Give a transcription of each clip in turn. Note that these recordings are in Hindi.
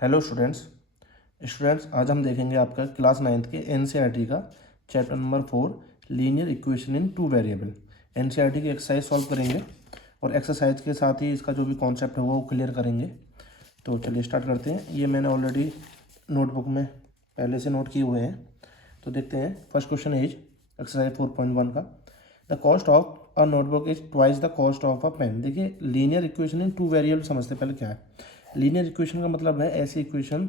हेलो स्टूडेंट्स आज हम देखेंगे आपका क्लास 9th के एनसीईआरटी का chapter number 4 linear equation in two variable. NCERT की एक्सरसाइज सॉल्व करेंगे और एक्सरसाइज के साथ ही इसका जो भी कॉन्सेप्ट है वो क्लियर करेंगे। तो चलिए स्टार्ट करते हैं। ये मैंने ऑलरेडी नोटबुक में पहले से नोट किए हुए हैं, तो देखते हैं। फर्स्ट क्वेश्चन इज एक्सरसाइज 4.1 का, the cost of a notebook is twice the cost of a pen. देखिए linear equation in two variable समझते पहले क्या है। लीनियर इक्वेशन का मतलब है ऐसी इक्वेशन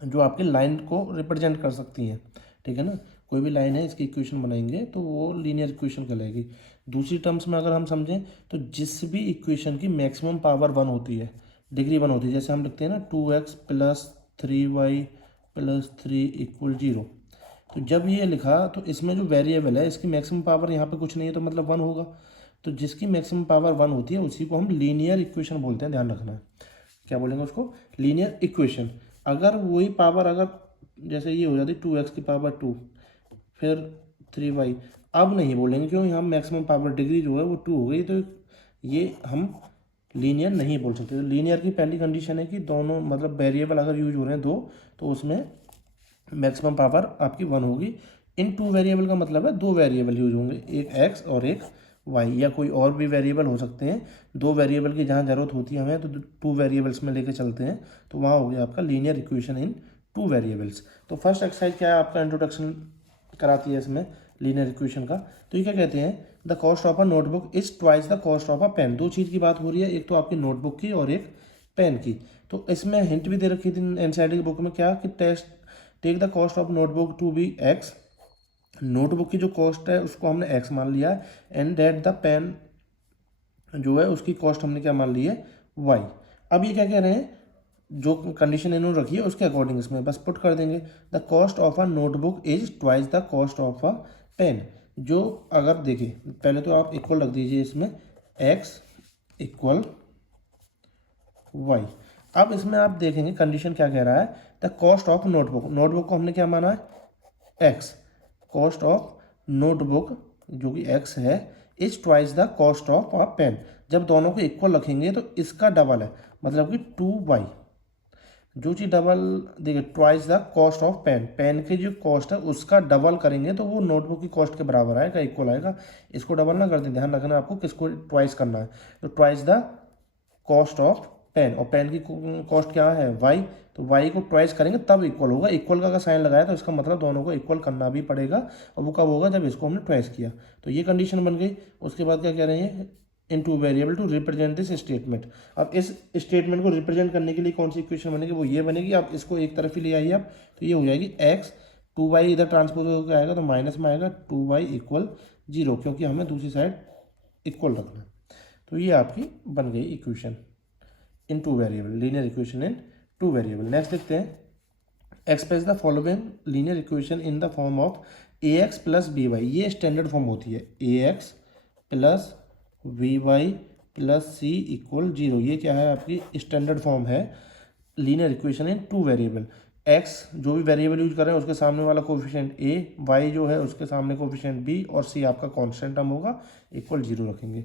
जो आपकी लाइन को रिप्रेजेंट कर सकती हैं, ठीक है ना। कोई भी लाइन है, इसकी इक्वेशन बनाएंगे तो वो लीनियर इक्वेशन कहलाएगी। दूसरी टर्म्स में अगर हम समझें तो जिस भी इक्वेशन की मैक्सिमम पावर 1 होती है, डिग्री 1 होती है, जैसे हम लिखते हैं ना 2x + 3y + 3 = 0। तो जब ये लिखा तो इसमें जो वेरिएबल है इसकी मैक्सिमम पावर यहाँ पे कुछ नहीं है, तो मतलब 1 होगा। तो जिसकी मैक्सिमम पावर 1 होती है उसी को हम लीनियर इक्वेशन बोलते हैं, ध्यान रखना है। क्या बोलेंगे उसको? Linear equation. अगर वही पावर, अगर जैसे ये हो जाती 2x⁻2 फिर 3y, अब नहीं बोलेंगे, क्यों? यहाँ मैक्सिमम पावर डिग्री जो है वो 2 हो गई, तो ये हम लीनियर नहीं बोल सकते। तो लीनियर की पहली कंडीशन है कि दोनों मतलब वेरिएबल अगर यूज हो रहे हैं दो, तो उसमें मैक्सिमम पावर आपकी 1 होगी। इन टू वेरिएबल का मतलब है दो वेरिएबल यूज होंगे, एक x और एक y, या कोई और भी वेरिएबल हो सकते हैं। दो वेरिएबल की जहाँ जरूरत होती है हमें तो टू वेरिएबल्स में लेके चलते हैं, तो वहाँ हो गया आपका linear equation in two variables. तो फर्स्ट एक्सरसाइज क्या है आपका, इंट्रोडक्शन कराती है इसमें लीनियर इक्वेशन का। तो ये क्या कहते हैं, the cost of a notebook is twice the cost of a pen. दो चीज़ की बात हो रही है, एक तो आपकी नोटबुक की और एक पेन की। तो इसमें हिंट भी दे रखी थी एनसीईआरटी की बुक में, क्या कि take the cost of notebook to be x। Notebook की जो कॉस्ट है उसको हमने x मान लिया है, एंड दैट द पेन जो है उसकी कॉस्ट हमने क्या मान ली है, y। अब ये क्या कह रहे हैं, जो कंडीशन इन्होंने रखी है उसके अकॉर्डिंग इसमें बस पुट कर देंगे। The cost of a notebook is twice the cost of a pen. जो अगर देखिए पहले तो आप इक्वल रख दीजिए इसमें, x = y। अब इसमें आप देखेंगे कंडीशन क्या कह रहा है, the cost of notebook. Notebook को हमने क्या माना है, x। कॉस्ट ऑफ नोटबुक जो कि x है is twice the cost of a pen. जब दोनों को इक्वल रखेंगे तो इसका डबल है, मतलब कि 2y। जो चीज़ डबल, देखिए twice the cost of pen, pen की जो कॉस्ट है उसका डबल करेंगे तो वो नोटबुक की कॉस्ट के बराबर आएगा, इक्वल आएगा। इसको डबल ना कर दें, ध्यान रखना आपको किसको ट्वाइस करना है। तो twice the cost of pen, और पेन की कॉस्ट क्या है, वाई। तो वाई को ट्वाइस करेंगे तब इक्वल होगा। इक्वल का अगर साइन लगाया तो इसका मतलब दोनों को इक्वल करना भी पड़ेगा, और वो कब होगा, जब इसको हमने ट्वाइस किया। तो ये कंडीशन बन गई। उसके बाद क्या कह रहे हैं, in two variable to represent this statement. अब इस स्टेटमेंट को रिप्रेजेंट करने के लिए कौन सी इक्वेशन बनेगी, वो ये बनेगी। आप इसको एक तरफ ही ले आइए आप, तो ये हो जाएगी x, 2y इधर ट्रांसपोज होकर आएगा तो माइनस में आएगा, 2y = 0, क्योंकि हमें दूसरी साइड इक्वल रखना है। तो ये आपकी बन गई equation in two variable, linear equation in two variable. Next देखते हैं, express the following linear equation in the form of ax + by। ये स्टैंडर्ड फॉर्म होती है, ax + by + c = 0। ये क्या है, आपकी स्टैंडर्ड फॉर्म है linear equation in two variable. x जो भी वेरिएबल यूज कर रहे हैं उसके सामने वाला कोफिशिएंट a, y जो है उसके सामने कोफिशिएंट b, और c आपका कांस्टेंट टर्म होगा, = 0 रखेंगे।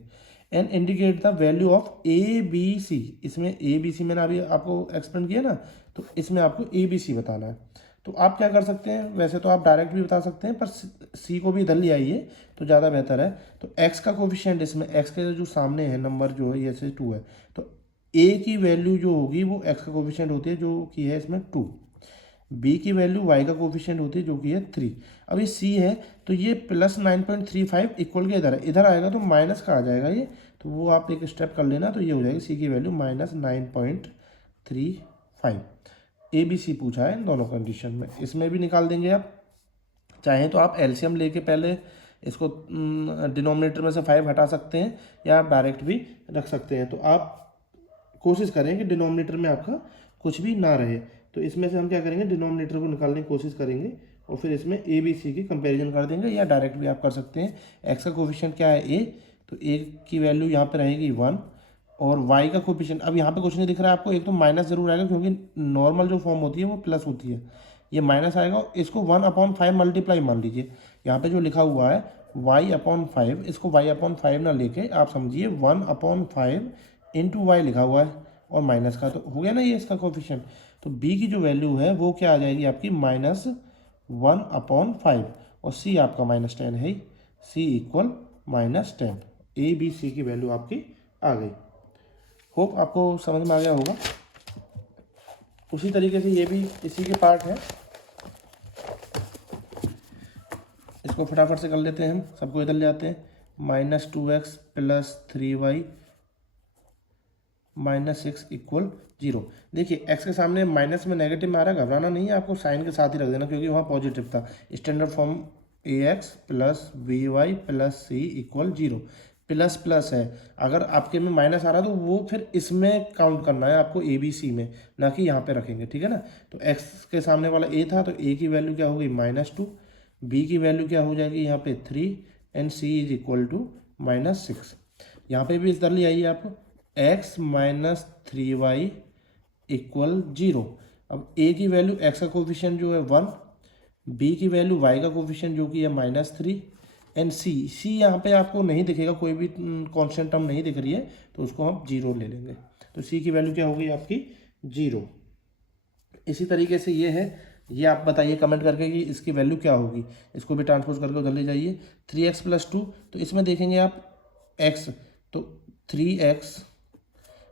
And indicate the value of a b c. इसमें ए बी सी मैंने अभी आपको एक्सप्लेन किया ना, तो इसमें आपको ए बी सी बताना है। तो आप क्या कर सकते हैं, वैसे तो आप डायरेक्ट भी बता सकते हैं, पर सी को भी इधर ले आइए तो ज़्यादा बेहतर है। तो एक्स का कोफिशिएंट, इसमें एक्स के जो सामने है नंबर जो है ये से 2 है, तो ए की वैल्यू जो होगी वो एक्स का कोफिशिएंट होती है जो कि है इसमें 2। बी की वैल्यू वाई का कोफिशिएंट होती है जो कि है 3। अब ये सी है तो ये +9.35 इक्वल के इधर आएगा तो माइनस का आ जाएगा ये, तो वो आप एक स्टेप कर लेना, तो ये हो जाएगी सी की वैल्यू -9.35। ए बी सी पूछा है इन दोनों कंडीशन में, इसमें भी निकाल देंगे आप। चाहें तो आप एलसीएम लेके पहले इसको डिनोमिनेटर में से 5 हटा सकते हैं, या आप डायरेक्ट भी रख सकते हैं। तो आप कोशिश करें कि डिनोमिनेटर में आपका कुछ भी ना रहे। तो इसमें से हम क्या करेंगे, डिनोमिनेटर को निकालने की कोशिश करेंगे, और फिर इसमें ए बी सी की कंपैरिजन कर देंगे, या डायरेक्ट भी आप कर सकते हैं। एक्स का कोफिशिएंट क्या है, ए, तो ए की वैल्यू यहाँ पे रहेगी 1, और वाई का कोफिशिएंट अब यहाँ पे कुछ नहीं दिख रहा है आपको, एक तो माइनस जरूर आएगा क्योंकि नॉर्मल जो फॉर्म होती है वो प्लस होती है, ये माइनस आएगा। इसको 1/5 मल्टीप्लाई मान लीजिए, यहाँ पे जो लिखा हुआ है y/5, इसको y/5 ना लेके आप समझिए 1/5 × y लिखा हुआ है, और माइनस का, तो हो गया ना ये इसका कोफिशिएंट। तो b की जो वैल्यू है वो क्या आ जाएगी आपकी -1/5 और c आपका -10 है, c equal -10। A b c की वैल्यू आपकी आ गई। होप आपको समझ में आ गया होगा। उसी तरीके से ये भी इसी के पार्ट है, इसको फटाफट से कर लेते हैं हम, सबको इधर ले आते हैं। -2x + 3y -6 equal 0। देखिए x के सामने माइनस में नेगेटिव में आ रहा है, घबराना नहीं है आपको, साइन के साथ ही रख देना क्योंकि वहाँ पॉजिटिव था। Standard form ax + by + c equal 0। Plus plus है, अगर आपके में माइनस आ रहा है तो वो फिर इसमें काउंट करना है आपको ए बी सी में, ना कि यहाँ पे रखेंगे, ठीक है ना। तो x के सामने वाला a था तो a की वैल्यू क्या होगी -2, b की वैल्यू क्या हो जाएगी यहाँ पे 3 and c is equal to -6। यहाँ पे भी इधर ले आइए आप, x - 3y इक्वल 0। अब a की वैल्यू x का कोफिशिएंट जो है 1, b की वैल्यू y का कोफिशिएंट जो कि है -3 एंड c यहाँ पे आपको नहीं दिखेगा, कोई भी कांस्टेंट टर्म नहीं दिख रही है तो उसको हम 0 ले लेंगे। तो c की वैल्यू क्या होगी आपकी 0। इसी तरीके से ये है, ये आप बताइए कमेंट करके कि इसकी वैल्यू क्या होगी। इसको भी ट्रांसपोज करके उधर ले जाइए। 3x + 2, तो इसमें देखेंगे आप x, तो 3x,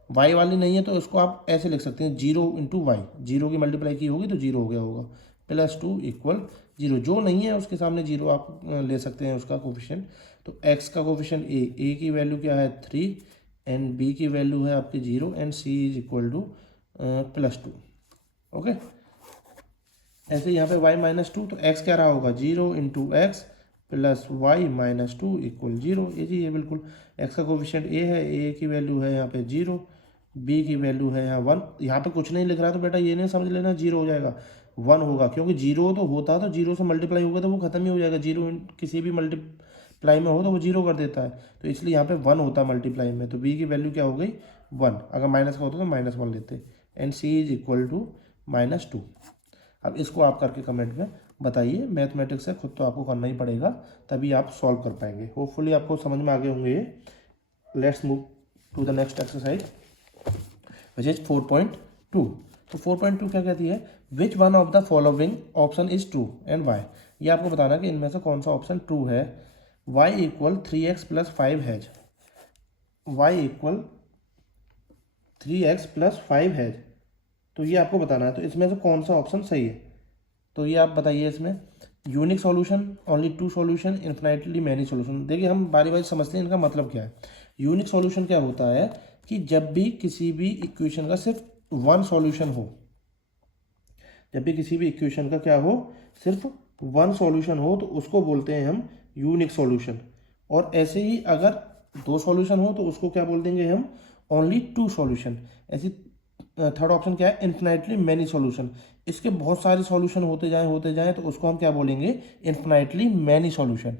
y वाली नहीं है तो उसको आप ऐसे लिख सकते हैं 0 × y, 0 की मल्टीप्लाई की होगी तो 0 हो गया होगा, +2 इक्वल 0। जो नहीं है उसके सामने 0 आप ले सकते हैं उसका कोफिशिएंट। तो x का कोफिशिएंट a की वैल्यू क्या है 3 एंड b की वैल्यू है आपकी 0 and c is equal to +2। Okay, ऐसे यहाँ पे y -2, तो x क्या रहा होगा 0 × x + y -2 इक्वल 0। ये जी ये बिल्कुल x का कोफिशिएंट a है, a की वैल्यू है यहाँ पे 0, b की वैल्यू है यहाँ 1। यहाँ पे कुछ नहीं लिख रहा तो बेटा ये नहीं समझ लेना 0 हो जाएगा, 1 होगा, क्योंकि 0 तो होता तो 0 से मल्टीप्लाई होगा तो वो खत्म ही हो जाएगा। 0 किसी भी मल्टीप्लाई में हो तो वो 0 कर देता है, तो इसलिए यहाँ पे 1 होता है मल्टीप्लाई में। तो b की वैल्यू क्या हो गई 1, अगर माइनस का होता तो -1 लेते and c is equal to -2। अब इसको आप करके कमेंट में बताइए। मैथमेटिक्स है, खुद तो आपको करना ही पड़ेगा, तभी आप सॉल्व कर पाएंगे। होपफुली आपको समझ में आ गए होंगे ये। Let's move to the next exercise which is 4.2। तो 4.2 क्या कहती है, which one of the following option is true and why. ये आपको बताना कि इनमें से कौन सा ऑप्शन ट्रू है। y = 3x + 5 has, y = 3x + 5 has, तो ये आपको बताना है। तो इसमें से कौन सा ऑप्शन सही है, तो ये आप बताइए। इसमें unique solution, only 2 solution, infinitely many solution. देखिए हम बारी बारी समझते हैं इनका मतलब क्या है। यूनिक सॉल्यूशन क्या होता है कि जब भी किसी भी इक्वेशन का सिर्फ 1 सॉल्यूशन हो, जब भी किसी भी इक्वेशन का क्या हो सिर्फ 1 सॉल्यूशन हो तो उसको बोलते हैं हम यूनिक सॉल्यूशन। और ऐसे ही अगर 2 सॉल्यूशन हो तो उसको क्या बोल देंगे हम ओनली 2 सॉल्यूशन। ऐसी थर्ड ऑप्शन क्या है, इन्फिनाइटली मैनी सॉल्यूशन। इसके बहुत सारे सॉल्यूशन होते जाएं तो उसको हम क्या बोलेंगे, इन्फिनाइटली मैनी सॉल्यूशन।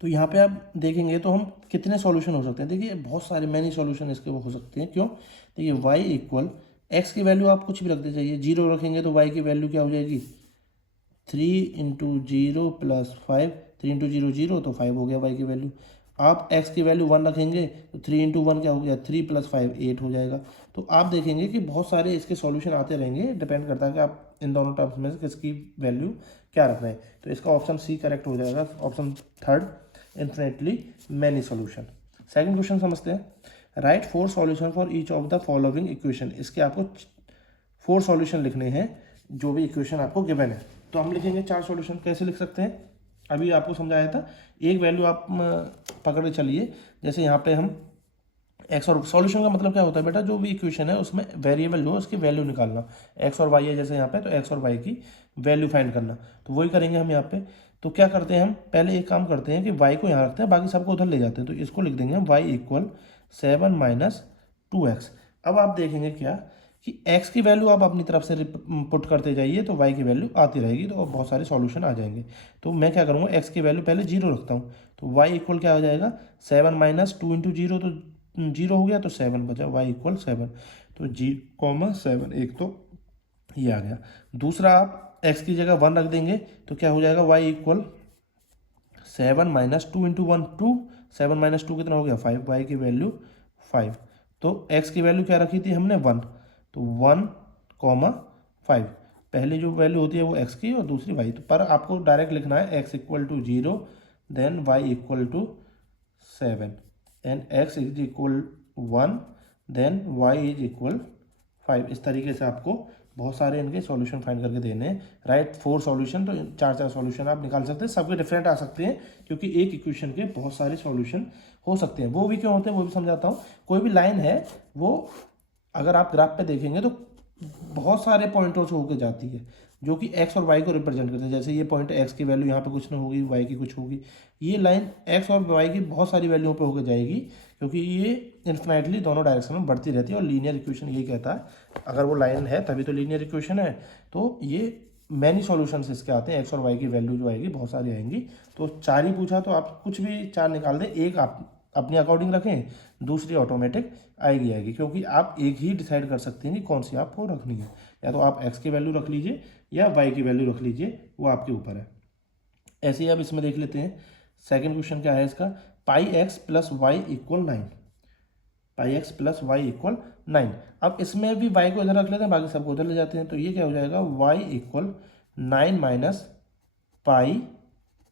तो यहाँ पे आप देखेंगे तो हम कितने सॉल्यूशन हो सकते हैं, देखिए बहुत सारे मैनी सॉल्यूशन इसके वो हो सकते हैं। क्यों, देखिए y = x की वैल्यू आप कुछ भी रखते जाइए, 0 रखेंगे तो y की वैल्यू क्या हो जाएगी 3 × 0 + 5, 3 × 0 0, तो 5 हो गया y की वैल्यू। आप x की वैल्यू 1 रखेंगे तो 3 × 1 क्या हो गया 3 + 5 8 हो जाएगा। तो आप देखेंगे कि बहुत सारे इसके सॉल्यूशन आते रहेंगे, डिपेंड करता है कि आप इन दोनों टर्म्स में से किसकी वैल्यू क्या रख रहे हैं। तो इसका ऑप्शन सी करेक्ट हो जाएगा, option third, infinitely many solution. Second question समझते हैं, right 4 solution for each of the following equation. इसके आपको 4 सॉल्यूशन लिखने हैं जो भी इक्वेशन आपको गिवन है। तो हम लिखेंगे 4 सॉल्यूशन। कैसे लिख सकते हैं, अभी आपको समझाया था। एक वैल्यू आप पकड़ के चलिए, जैसे यहाँ पे हम एक्स और सॉल्यूशन का मतलब क्या होता है बेटा, जो भी इक्वेशन है उसमें वेरिएबल जो है उसकी वैल्यू निकालना। एक्स और वाई है जैसे यहाँ पे, तो एक्स और वाई की वैल्यू फाइंड करना, तो वही करेंगे हम यहाँ पे। तो क्या करते हैं हम, पहले एक काम करते हैं कि वाई को यहाँ रखते हैं, बाकी सबको उधर ले जाते हैं। तो इसको लिख देंगे हम y = 7 - 2x। अब आप देखेंगे क्या कि x की वैल्यू आप अपनी तरफ से पुट करते जाइए तो y की वैल्यू आती रहेगी, तो बहुत सारे सॉल्यूशन आ जाएंगे। तो मैं क्या करूँगा, x की वैल्यू पहले 0 रखता हूँ, तो y = क्या हो जाएगा 7 - 2 × 0, तो 0 हो गया तो 7 बचा, y = 7, तो g,7 एक तो ये आ गया। दूसरा आप x की जगह 1 रख देंगे तो क्या हो जाएगा y = 7 - 2 × 1 2, 7 - 2 कितना हो गया 5, y की वैल्यू 5। तो x की वैल्यू क्या रखी थी हमने 1, तो 1,5 पहली जो वैल्यू होती है वो x की और दूसरी y। तो पर आपको डायरेक्ट लिखना है x equal to 0 then y equal to 7 and x is equal 1 then y is equal 5। इस तरीके से आपको बहुत सारे इनके सॉल्यूशन फाइंड करके देने हैं। राइट 4 सॉल्यूशन, तो 4 सॉल्यूशन आप निकाल सकते हैं। सबके डिफरेंट आ सकते हैं क्योंकि एक इक्वेशन के बहुत सारे सॉल्यूशन हो सकते हैं। वो भी क्यों होते हैं वो भी समझाता हूँ। कोई भी लाइन है वो अगर आप ग्राफ पे देखेंगे तो बहुत सारे पॉइंटों से होकर जाती है जो कि एक्स और वाई को रिप्रेजेंट करते हैं। जैसे ये पॉइंट एक्स की वैल्यू यहाँ पे कुछ ना होगी, वाई की कुछ होगी। ये लाइन एक्स और वाई की बहुत सारी वैल्यूओं पे होकर जाएगी क्योंकि ये इन्फिनाइटली दोनों डायरेक्शन में बढ़ती रहती है। और लीनियर इक्वेशन यही कहता है अगर वो लाइन है तभी तो लीनियर इक्वेशन है। तो ये मैनी सॉल्यूशंस इसके आते हैं, एक्स और वाई की वैल्यू जो आएगी बहुत सारी आएंगी। तो 4 ही पूछा तो आप कुछ भी 4 निकाल दें, एक आप अपने अकॉर्डिंग रखें, दूसरी ऑटोमेटिक आएगी क्योंकि आप एक ही डिसाइड कर सकते हैं कि कौन सी आपको रखनी है। या तो आप x की वैल्यू रख लीजिए या y की वैल्यू रख लीजिए, वो आपके ऊपर है। ऐसे ही अब इसमें देख लेते हैं सेकंड क्वेश्चन क्या है इसका। पाई एक्स प्लस वाई इक्वल 9, पाई एक्स प्लस वाई इक्वल 9। अब इसमें भी y को इधर रख लेते हैं, बाकी सबको उधर ले जाते हैं। तो ये क्या हो जाएगा, y equal 9 minus pi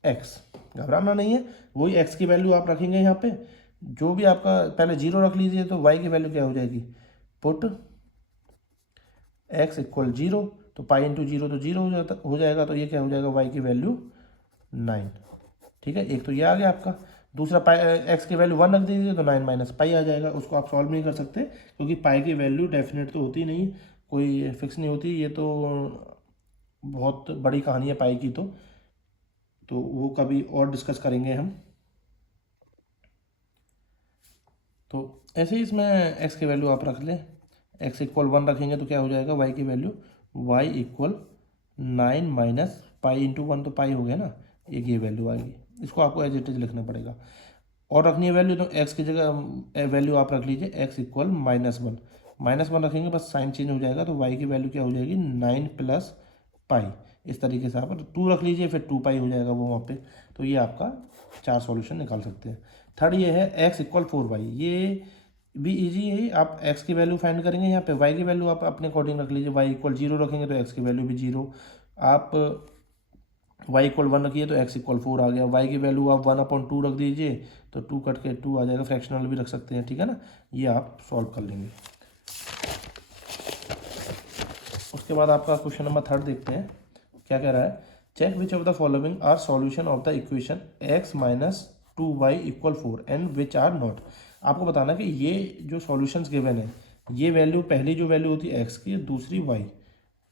x. घबराना नहीं है, वही x की वैल्यू आप रखेंगे यहाँ पे। जो भी आपका पहले 0 रख लीजिए तो y की वैल्यू क्या हो जाएगी, पुट x इक्वल 0, तो पाई इंटू 0 तो 0 हो जाएगा। तो ये क्या हो जाएगा, y की वैल्यू 9। ठीक है, एक तो ये आ गया आपका। दूसरा पाई x की वैल्यू 1 रख दीजिए तो 9 माइनस पाई आ जाएगा। उसको आप सॉल्व नहीं कर सकते क्योंकि पाई की वैल्यू डेफिनेट तो होती नहीं, कोई फिक्स नहीं होती। ये तो बहुत बड़ी कहानी है पाई की, तो वो कभी और डिस्कस करेंगे हम। तो ऐसे ही इसमें x की वैल्यू आप रख लें, x इक्वल 1 रखेंगे तो क्या हो जाएगा, y की value y equal 9 minus pi into 1, तो पाई हो गया ना, एक ये वैल्यू आएगी। इसको आपको एज इट इज लिखना पड़ेगा। और रखनी है वैल्यू तो x की जगह वैल्यू आप रख लीजिए x इक्वल -1, -1 रखेंगे बस साइन चेंज हो जाएगा। तो y की वैल्यू क्या हो जाएगी, 9 प्लस पाई। इस तरीके से आप 2 रख लीजिए, फिर 2 पाई हो जाएगा वो वहाँ पे। तो ये आपका 4 सॉल्यूशन निकाल सकते हैं। थर्ड ये है x इक्वल 4y। ये भी इजी है, आप x की वैल्यू फाइंड करेंगे, यहाँ पे y की वैल्यू आप अपने अकॉर्डिंग रख लीजिए। y इक्वल 0 रखेंगे तो x की वैल्यू भी 0। आप y इक्वल 1 रखिए तो x इक्वल 4 आ गया। y की वैल्यू आप 1/2 रख दीजिए तो 2 कट के 2 आ जाएगा। फ्रैक्शनल भी रख सकते हैं, ठीक है ना। ये आप सॉल्व कर लेंगे। उसके बाद आपका क्वेश्चन नंबर 3 देखते हैं क्या कह रहा है। Check which of the following are solution of the equation x minus 2y equal 4 and which are not. आपको बताना कि ये जो सॉल्यूशंस गिवन है, ये वैल्यू पहली जो वैल्यू होती है x की, दूसरी y,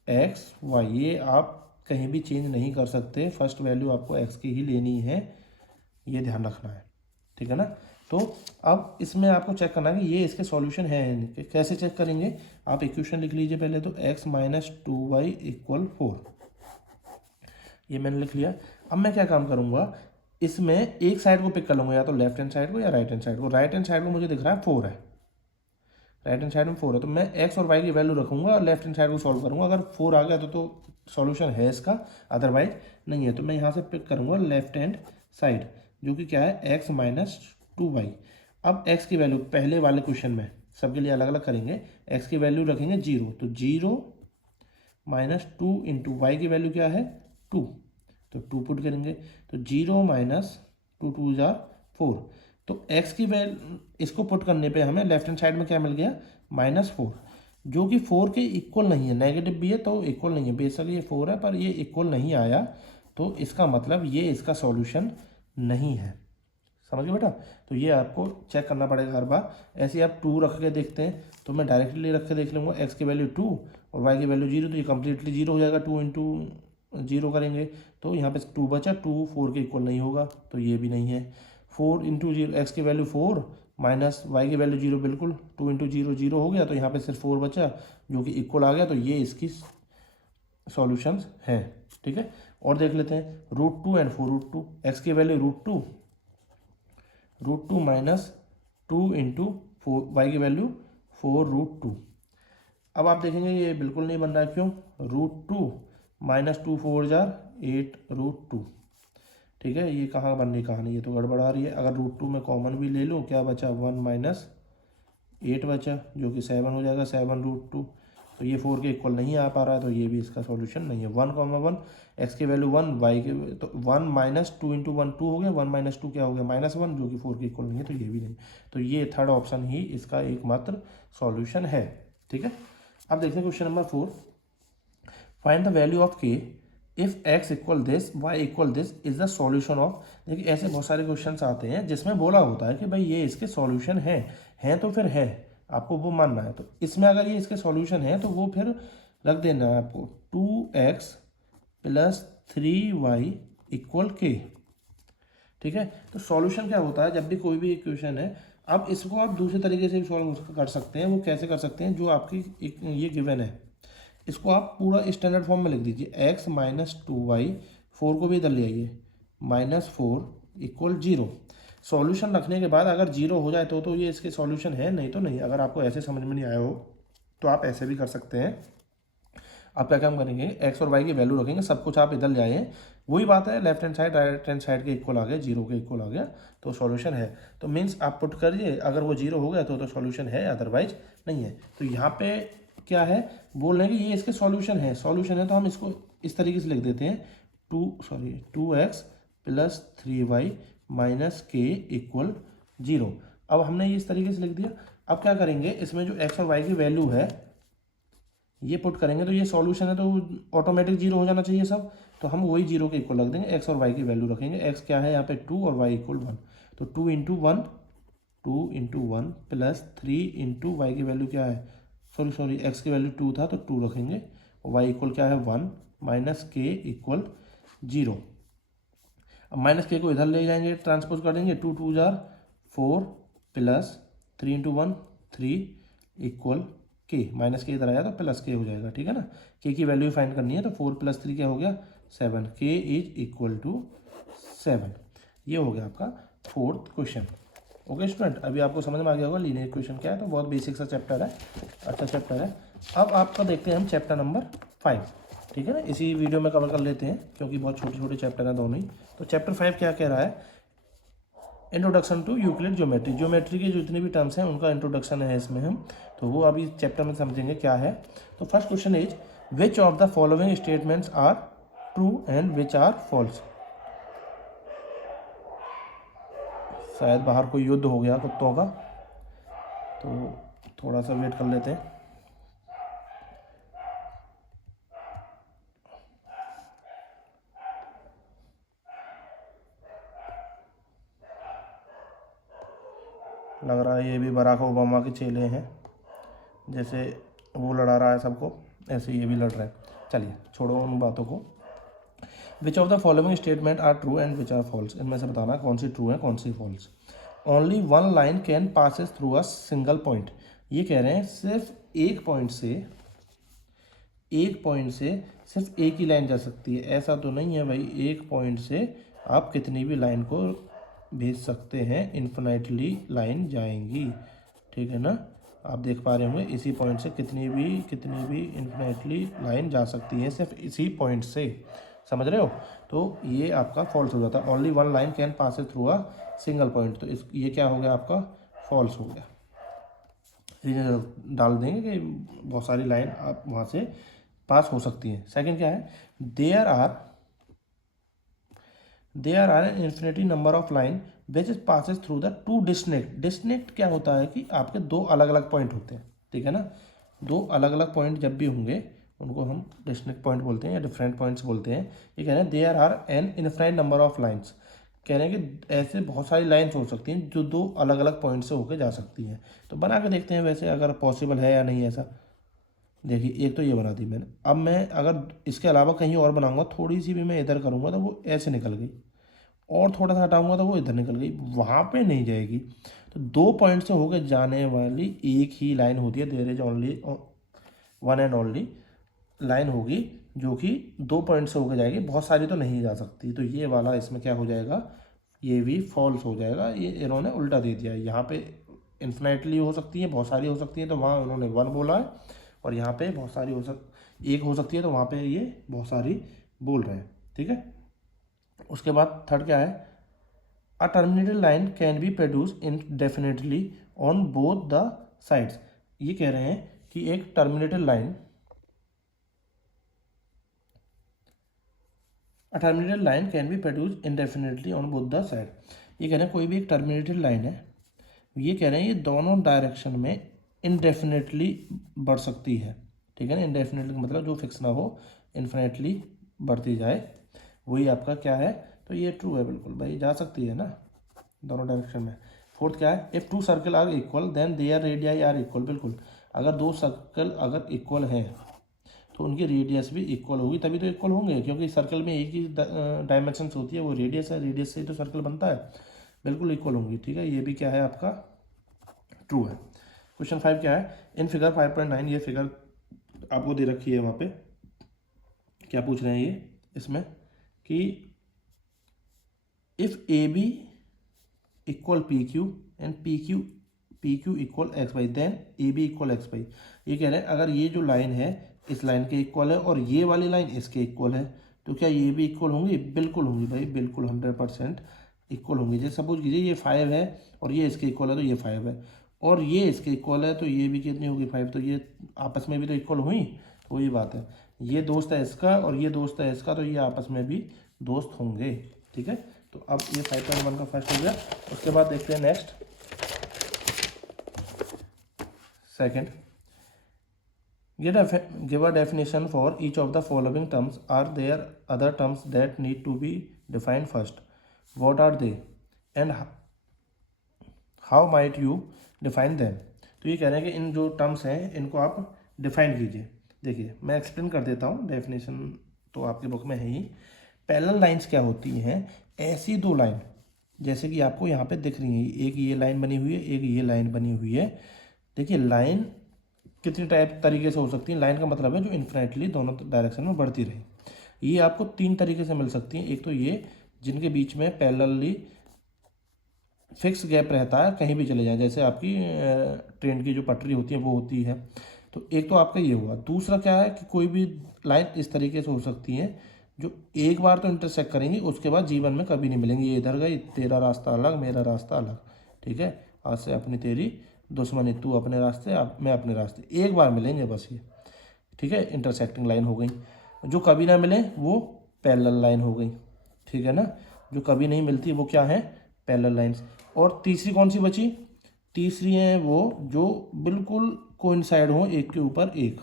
x y, ये आप कहीं भी चेंज नहीं कर सकते। फर्स्ट वैल्यू आपको x की ही लेनी है, ये ध्यान रखना है, ठीक है ना। तो अब इसमें आपको चेक करना है कि ये इसके सॉल्यूशन है। कैसे चेक करेंगे, आप इक्वेशन लिख लीजिए पहले तो, x माइनस 2y इक्वल 4, ये मैंने लिख लिया। अब मैं क्या काम करूँगा, इसमें एक साइड को पिक कर लूँगा, या तो लेफ्ट हैंड साइड को या राइट हैंड साइड को। राइट हैंड साइड को मुझे दिख रहा है 4 है, राइट हैंड साइड में 4 है, तो मैं x और y की वैल्यू रखूँगा और लेफ्ट हैंड साइड को सॉल्व करूँगा। अगर 4 आ गया तो सॉल्यूशन है इसका, अदरवाइज नहीं है। तो मैं यहाँ से पिक करूँगा लेफ्ट हैंड साइड, जो कि क्या है, x माइनस 2y। अब x की वैल्यू पहले वाले क्वेश्चन में सबके लिए अलग अलग करेंगे। x की वैल्यू रखेंगे 0, तो 0 माइनस 2 इंटू वाई की वैल्यू क्या है, 2, तो 2 पुट करेंगे तो 0 माइनस 2 2 जार 4। तो x की वैल्यू इसको पुट करने पे हमें लेफ्ट हैंड साइड में क्या मिल गया, -4, जो कि 4 के इक्वल नहीं है। नेगेटिव भी है तो इक्वल नहीं है। बेशक ये 4 है पर ये इक्वल नहीं आया, तो इसका मतलब ये इसका सॉल्यूशन नहीं है। समझ गए बेटा। तो ये आपको चेक करना पड़ेगा हर बार। ऐसे ही आप 2 रख के देखते हैं, तो मैं डायरेक्टली रख के देख लूँगा, x की वैल्यू 2 और y की वैल्यू 0, तो ये कम्प्लीटली 0 हो जाएगा। 2 इंटू 0 करेंगे तो यहाँ पे 2 बचा, 2 4 के इक्वल नहीं होगा, तो ये भी नहीं है। 4 इंटू 0, एक्स की वैल्यू 4 माइनस वाई की वैल्यू 0, बिल्कुल 2 इंटू 0 0 हो गया, तो यहाँ पे सिर्फ 4 बचा जो कि इक्वल आ गया। तो ये इसकी सॉल्यूशंस हैं, ठीक है। और देख लेते हैं √2 एंड 4√2। एक्स की वैल्यू √2 माइनस 2 इंटू 4, वाई की वैल्यू 4√2। अब आप देखेंगे ये बिल्कुल नहीं बन रहा है, क्यों, √2 माइनस 2 4 जार 8√2, ठीक है। ये कहाँ बन रही कहानी, ये तो गड़बड़ा रही है। अगर √2 में कॉमन भी ले लो, क्या बचा, 1 माइनस 8 बचा, जो कि 7 हो जाएगा। 7 √2 तो ये 4 के इक्वल नहीं आ पा रहा है, तो ये भी इसका सॉल्यूशन नहीं है। 1, 1 एक्स की वैल्यू 1, वाई के तो 1 माइनस 2 इंटू 1 2 हो गया, 1 माइनस 2 क्या हो गया -1, जो कि 4 के इक्वल नहीं है, तो ये भी नहीं। तो ये थर्ड ऑप्शन ही इसका एकमात्र सॉल्यूशन है। ठीक है, अब देखते हैं question number 4। Find the value of K if x equal this y equal this is the solution of. देखिए ऐसे बहुत सारे क्वेश्चन आते हैं जिसमें बोला होता है कि भाई ये इसके सॉल्यूशन हैं तो फिर है, आपको वो मानना है। तो इसमें अगर ये इसके सॉल्यूशन है तो वो फिर रख देना है आपको 2x प्लस 3y इक्वल के। ठीक है, तो सॉल्यूशन क्या होता है, जब भी कोई भी इक्वेशन है, अब इसको आप दूसरे तरीके से भी सॉल्व कर सकते हैं। वो कैसे कर सकते हैं, जो आपकी ये गिवन है इसको आप पूरा स्टैंडर्ड फॉर्म में लिख दीजिए, x माइनस 2y, 4 को भी इधर ले आइए, -4 इक्वल 0। सॉल्यूशन रखने के बाद अगर 0 हो जाए तो ये इसके सॉल्यूशन है, नहीं तो नहीं। अगर आपको ऐसे समझ में नहीं आया हो तो आप ऐसे भी कर सकते हैं। आप क्या काम करेंगे, x और y की वैल्यू रखेंगे, सब कुछ आप इधर ले आए, वही बात है, left hand side right hand side के इक्वल आ गया, 0 के इक्वल आ गया, तो सॉल्यूशन है। तो मीन्स आप पुट करिए, अगर वो 0 हो गया तो सॉल्यूशन है, अदरवाइज नहीं है। तो यहाँ पे क्या है, बोल रहे हैं कि ये इसके सॉल्यूशन है तो हम इसको इस तरीके से लिख देते हैं 2x प्लस 3y माइनस के इक्वल 0। अब हमने ये इस तरीके से लिख दिया। अब क्या करेंगे, इसमें जो x और y की वैल्यू है ये पुट करेंगे, तो ये सॉल्यूशन है तो ऑटोमेटिक 0 हो जाना चाहिए सब, तो हम वही 0 के इक्वल रख देंगे, x और y की वैल्यू रखेंगे। x क्या है यहाँ पे 2 और y इक्वल 1, तो 2 इंटू 1 प्लस 3 इंटू वाई की वैल्यू क्या है, सॉरी x की वैल्यू 2 था तो 2 रखेंगे, y इक्वल क्या है 1 माइनस के इक्वल 0। अब माइनस के को इधर ले जाएंगे, ट्रांसपोज कर देंगे, 2 2 जार 4 प्लस 3 इंटू 1 3 इक्वल के, माइनस के इधर आया तो प्लस के हो जाएगा। ठीक है ना, के की वैल्यू फाइंड करनी है, तो 4 प्लस 3 क्या हो गया 7, के इज इक्वल टू 7। ये हो गया आपका फोर्थ क्वेश्चन। ओके स्टूडेंट, अभी आपको समझ में आ गया होगा लीनियर इक्वेशन क्या है, तो बहुत बेसिक सा चैप्टर है, अच्छा चैप्टर है। अब आपका देखते हैं हम चैप्टर नंबर 5। ठीक है ना, इसी वीडियो में कवर कर लेते हैं क्योंकि बहुत छोटे छोटे चैप्टर हैं दोनों ही। तो चैप्टर 5 क्या कह रहा है, introduction to Euclid geometry. Geometry के जितने भी टर्म्स हैं उनका इंट्रोडक्शन है इसमें हम, तो वो अभी चैप्टर में समझेंगे क्या है। तो first question is which of the following statements are true and which are false. शायद बाहर कोई युद्ध हो गया कुत्तों का, तो थोड़ा सा वेट कर लेते हैं। लग रहा है ये भी बराक ओबामा के चेले हैं, जैसे वो लड़ा रहा है सबको, ऐसे ये भी लड़ रहे हैं। चलिए छोड़ो उन बातों को। Which of the following statement are true and which are false, इनमें से बताना कौन सी ट्रू है कौन सी false. Only one line can passes through a single point. ये कह रहे हैं सिर्फ एक पॉइंट से सिर्फ एक ही लाइन जा सकती है। ऐसा तो नहीं है भाई, एक पॉइंट से आप कितनी भी लाइन को भेज सकते हैं, इन्फिनाइटली लाइन जाएंगी। ठीक है ना, आप देख पा रहे होंगे इसी पॉइंट से कितनी भी इन्फिनाइटली लाइन जा सकती है, सिर्फ इसी पॉइंट से, समझ रहे हो। तो ये आपका फॉल्स हो जाता है, only one line can pass through a single point, तो ये क्या हो गया आपका फॉल्स हो गया। डाल देंगे कि बहुत सारी लाइन आप वहाँ से पास हो सकती हैं। सेकंड क्या है, there are an infinity number of line which is passes through the two distinct. Distinct क्या होता है कि आपके दो अलग अलग पॉइंट होते हैं। ठीक है ना, दो अलग अलग पॉइंट जब भी होंगे उनको हम डिस्टिंक्ट पॉइंट बोलते हैं या डिफरेंट पॉइंट्स बोलते हैं। ये कह रहे हैं there are an infinite number of lines, कह रहे हैं कि ऐसे बहुत सारी लाइन्स हो सकती हैं जो दो अलग अलग पॉइंट से होकर जा सकती हैं। तो बना के देखते हैं वैसे अगर पॉसिबल है या नहीं ऐसा। देखिए एक तो ये बना दी मैंने, अब मैं अगर इसके अलावा कहीं और बनाऊंगा, थोड़ी सी भी मैं इधर करूंगा तो वो ऐसे निकल गई, और थोड़ा सा हटाऊंगा तो वो इधर निकल गई, वहाँ पे नहीं जाएगी। तो दो पॉइंट से होकर जाने वाली एक ही लाइन होती है, there is only one and only line होगी जो कि दो पॉइंट से होकर जाएगी, बहुत सारी तो नहीं जा सकती। तो ये वाला इसमें क्या हो जाएगा, ये भी फॉल्स हो जाएगा। ये इन्होंने उल्टा दे दिया है, यहाँ पे इन्फिनाइटली हो सकती है, बहुत सारी हो सकती है, तो वहाँ उन्होंने वन बोला है, और यहाँ पे बहुत सारी एक हो सकती है, तो वहाँ पे ये बहुत सारी बोल रहे हैं। ठीक है, उसके बाद थर्ड क्या है, a terminated line can be produce indefinitely on both the sides. ये कह रहे हैं कि एक terminated line a terminated line can be produce indefinitely on both the side. ये कह रहे हैं कोई भी एक टर्मिनेटेड लाइन है, ये कह रहे हैं ये दोनों डायरेक्शन में इनडेफिनेटली बढ़ सकती है, ठीक है ना। इनडेफिनेटली का मतलब जो फिक्स ना हो, इन्फिनेटली बढ़ती जाए, वही आपका क्या है, तो ये ट्रू है बिल्कुल भाई, जा सकती है ना दोनों डायरेक्शन में। फोर्थ क्या है, if two circle are equal then their radii are equal. बिल्कुल, अगर दो सर्कल अगर इक्वल हैं तो उनकी रेडियस भी इक्वल होगी, तभी तो इक्वल होंगे, क्योंकि सर्कल में एक ही डायमेंशंस होती है, वो रेडियस है, रेडियस से ही तो सर्कल बनता है, बिल्कुल इक्वल होंगी, ठीक है। ये भी क्या है आपका ट्रू है। क्वेश्चन 5 क्या है, इन फिगर 5.9, ये फिगर आपको दे रखी है, वहाँ पे क्या पूछ रहे हैं ये इसमें कि if A B equal P Q and P Q equal X Y then A B equal X Y. ये कह रहे हैं अगर ये जो लाइन है इस लाइन के इक्वल है और ये वाली लाइन इसके इक्वल है, तो क्या ये भी इक्वल होंगी? बिल्कुल होंगी भाई, बिल्कुल 100% इक्वल होंगी। जैसे सपोज कीजिए ये 5 है और ये इसके इक्वल है, तो ये 5 है, और ये इसके इक्वल है तो ये भी कितनी होगी 5, तो ये आपस में भी तो इक्वल हुई। तो वही बात है, ये दोस्त है इसका और ये दोस्त है इसका, तो ये आपस में भी दोस्त होंगे, ठीक है। तो अब ये 5.1 का फर्स्ट हो गया। उसके बाद देखते हैं next second, give a definition for each of the following terms. Are there other terms that need to be defined first? What are they and how might you define them? तो ये कह रहे हैं कि इन जो टर्म्स हैं इनको आप डिफाइन कीजिए। देखिए मैं एक्सप्लेन कर देता हूँ, डेफिनेशन तो आपके बुक में है ही। पैरेलल लाइंस क्या होती हैं, ऐसी दो लाइन जैसे कि आपको यहाँ पे दिख रही है, एक ये लाइन बनी हुई है, एक ये लाइन बनी हुई है। देखिए लाइन कितनी तरीके से हो सकती है, लाइन का मतलब है जो इन्फिनेटली दोनों डायरेक्शन में बढ़ती रहे। ये आपको 3 तरीके से मिल सकती हैं। एक तो ये जिनके बीच में पैरेलली फिक्स गैप रहता है, कहीं भी चले जाए, जैसे आपकी ट्रेन की जो पटरी होती है वो होती है, तो एक तो आपका ये हुआ। दूसरा क्या है कि कोई भी लाइन इस तरीके से हो सकती है जो एक बार तो इंटरसेक्ट करेंगी, उसके बाद जीवन में कभी नहीं मिलेंगी। ये इधर गई, तेरा रास्ता अलग, मेरा रास्ता अलग, ठीक है। आज से अपनी तेरी दुश्मनी, तू अपने रास्ते मैं अपने रास्ते, एक बार मिलेंगे बस ये, ठीक है। इंटरसेक्टिंग लाइन हो गई। जो कभी ना मिले वो पैरेलल लाइन हो गई, ठीक है ना। जो कभी नहीं मिलती वो क्या है, पैरेलल लाइंस। और तीसरी कौन सी बची, तीसरी है वो जो बिल्कुल कोइंसाइड हो, एक के ऊपर एक।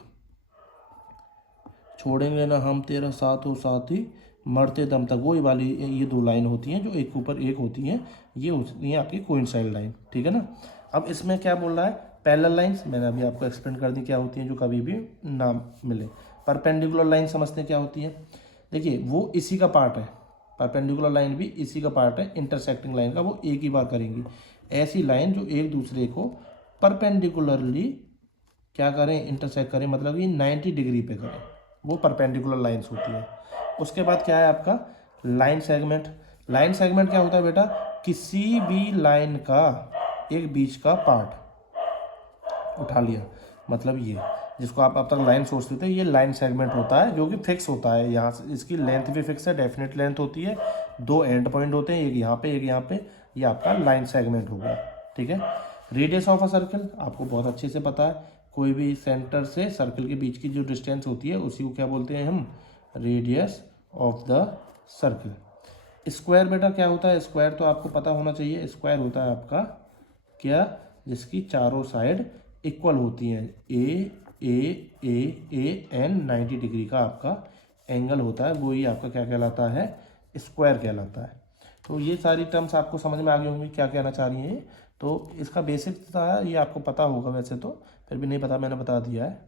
छोड़ेंगे ना हम तेरा साथ हो साथी मरते दम तक, वही वाली ये दो लाइन होती हैं जो एक के ऊपर एक होती हैं, ये होती हैं आपकी कोइंसाइड लाइन, ठीक है ना। अब इसमें क्या बोल रहा है, पैरेलल लाइंस मैंने अभी आपको एक्सप्लेन कर दी क्या होती हैं, जो कभी भी ना मिले। परपेंडिकुलर लाइन समझते हैं क्या होती है। देखिए वो इसी का पार्ट है, परपेंडिकुलर लाइन भी इसी का पार्ट है, इंटरसेक्टिंग लाइन का वो एक ही बार करेंगी। ऐसी लाइन जो एक दूसरे को परपेंडिकुलरली क्या करें, इंटरसेक्ट करें, मतलब कि 90 डिग्री पे करें, वो परपेंडिकुलर लाइंस होती है। उसके बाद क्या है आपका लाइन सेगमेंट। लाइन सेगमेंट क्या होता है बेटा, किसी भी लाइन का एक बीच का पार्ट उठा लिया, मतलब ये जिसको आप अब तक लाइन सोचते थे, ये लाइन सेगमेंट होता है जो कि फिक्स होता है। यहाँ से इसकी लेंथ भी फिक्स है, डेफिनेट लेंथ होती है, 2 एंड पॉइंट होते हैं, एक यहाँ पे एक यहाँ पे, ये आपका लाइन सेगमेंट हो गया, ठीक है। रेडियस ऑफ अ सर्कल आपको बहुत अच्छे से पता है, कोई भी सेंटर से सर्कल के बीच की जो डिस्टेंस होती है उसी को क्या बोलते हैं हम, radius of the circle. Square बेटा क्या होता है, स्क्वायर तो आपको पता होना चाहिए। स्क्वायर होता है आपका क्या, जिसकी चारों साइड इक्वल होती हैं, ए एन 90 डिग्री का आपका एंगल होता है, वो ही आपका क्या कहलाता है, स्क्वायर कहलाता है। तो ये सारी टर्म्स आपको समझ में आ गई होंगी क्या कहना चाह रही हैं। तो इसका बेसिक था, ये आपको पता होगा वैसे तो, फिर भी नहीं पता मैंने बता दिया है।